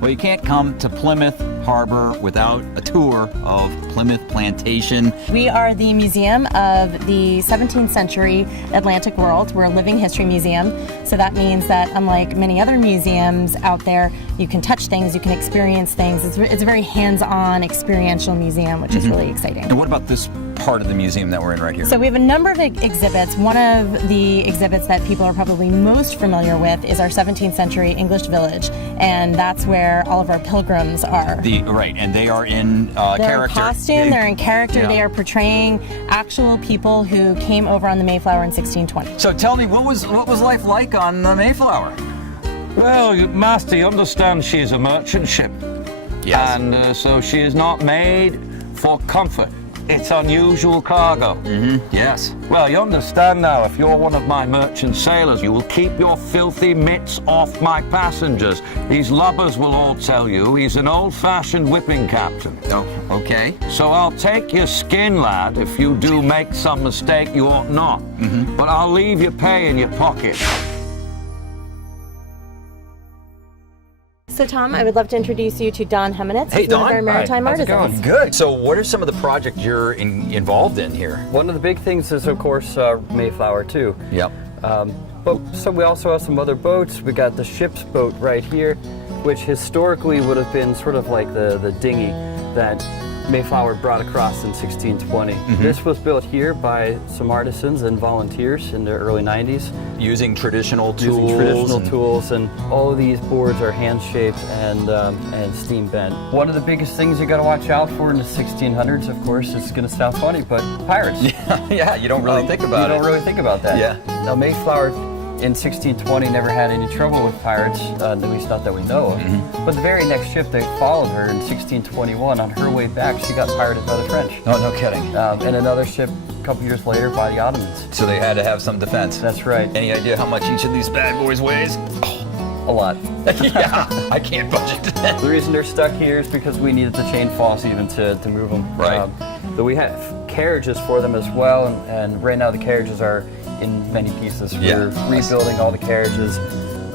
Well, you can't come to Plymouth Harbor without a tour of Plymouth Plantation. We are the museum of the 17th century Atlantic world. We're a living history museum. So that means that unlike many other museums out there, you can touch things, you can experience things. It's a very hands-on experiential museum, which is really exciting. And what about this part of the museum that we're in right here? So we have a number of exhibits. One of the exhibits that people are probably most familiar with is our 17th century English village. And that's where all of our pilgrims are. Right, and they are in character. They're in costume, they're in character, Yeah. They are portraying actual people who came over on the Mayflower in 1620. So tell me, what was life like on the Mayflower? Well, Master, you understand she's a merchant ship. Yes. And so she is not made for comfort. It's unusual cargo. Yes. Well, you understand now, if you're one of my merchant sailors, you will keep your filthy mitts off my passengers. These lubbers will all tell you he's an old-fashioned whipping captain. Oh, okay. So I'll take your skin, lad, if you do make some mistake you ought not. But I'll leave your pay in your pocket. So Tom, I would love to introduce you to Don Heminitz. Hey, He's one of Don. our maritime Hi, how's it artisans. Good. So what are some of the projects you're involved in here? One of the big things is, of course, Mayflower too. Yep. But so we also have some other boats. We got the ship's boat right here, which historically would have been sort of like the dinghy that Mayflower brought across in 1620. This was built here by some artisans and volunteers in the early 90s. Using traditional tools. Tools, and all of these boards are hand-shaped and steam bent. One of the biggest things you got to watch out for in the 1600s, of course, is going to sound funny, but pirates. Yeah, you don't really think about it. You don't really think about that. Yeah. Now, Mayflower in 1620 never had any trouble with pirates, at least not that we know of. But the very next ship that followed her in 1621, on her way back, she got pirated by the French. Oh, no kidding. And another ship a couple years later by the Ottomans. So they had to have some defense. That's right. Any idea how much each of these bad boys weighs? A lot. Yeah, I can't budget that. The reason they're stuck here is because we needed the chain false even to move them. Right. But we have carriages for them as well, and right now the carriages are in many pieces. We're rebuilding all the carriages,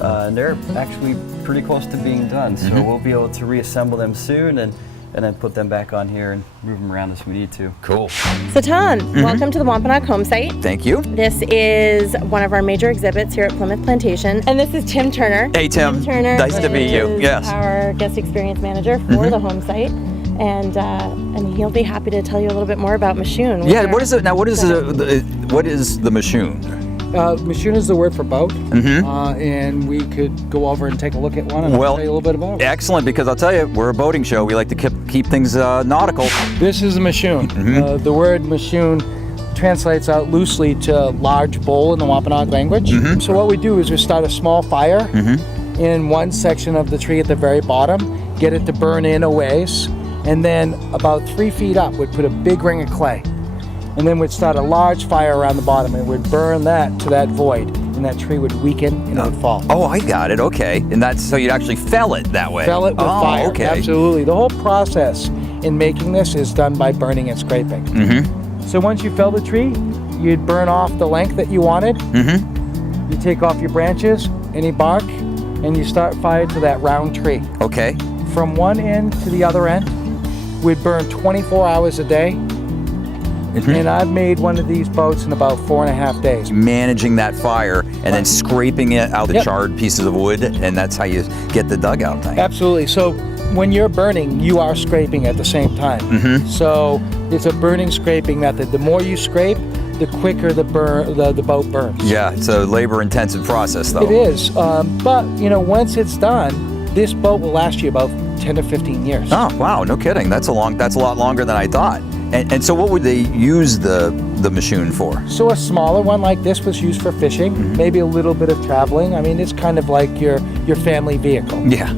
and they're actually pretty close to being done. So we'll be able to reassemble them soon and then put them back on here and move them around as we need to. Cool. So Tom, welcome to the Wampanoag home site. Thank you. This is one of our major exhibits here at Plymouth Plantation. And this is Tim Turner. Hey, Tim. Turner Nice to meet you. is Yes. our guest experience manager for the home site. And he'll be happy to tell you a little bit more about Machoon. Yeah, what is it now? What is the Machoon? Machoon is the word for boat, and we could go over and take a look at one and I'll tell you a little bit about it. Excellent, because I'll tell you, we're a boating show. We like to keep things nautical. This is a Machoon. The word Machoon translates out loosely to large bowl in the Wampanoag language. So what we do is we start a small fire in one section of the tree at the very bottom, get it to burn in a ways, and then about 3 feet up we'd put a big ring of clay. And then we'd start a large fire around the bottom and we'd burn that to that void, and that tree would weaken and it would fall. Oh, I got it. Okay, and that's so you'd actually fell it that way. Fell it with fire. Okay. Absolutely. The whole process in making this is done by burning and scraping. So once you fell the tree, you'd burn off the length that you wanted. You take off your branches, any bark, and you start fire to that round tree. Okay. From one end to the other end, we'd burn 24 hours a day. And I've made one of these boats in about 4.5 days. Managing that fire and then scraping it out the charred pieces of wood, and that's how you get the dugout thing. Absolutely. So when you're burning, you are scraping at the same time. So it's a burning scraping method. The more you scrape, the quicker the boat burns. Yeah, it's a labor-intensive process, though. It is. But once it's done, this boat will last you about 10 to 15 years. Oh, wow, no kidding. That's a lot longer than I thought. And so what would they use the Machoon for? So a smaller one like this was used for fishing, maybe a little bit of traveling. I mean, it's kind of like your family vehicle. Yeah.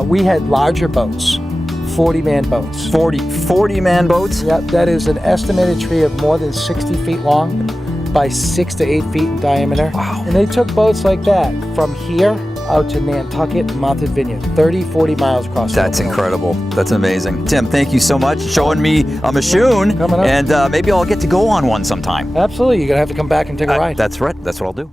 We had larger boats, 40-man boats. 40-man boats? Yep, that is an estimated tree of more than 60 feet long by 6 to 8 feet in diameter. Wow. And they took boats like that from here out to Nantucket and Mountain Vineyard, 30, 40 miles across. That's incredible. That's amazing. Tim, thank you so much for showing me a Machoon. Coming up. And maybe I'll get to go on one sometime. Absolutely. You're going to have to come back and take a ride. That's right. That's what I'll do.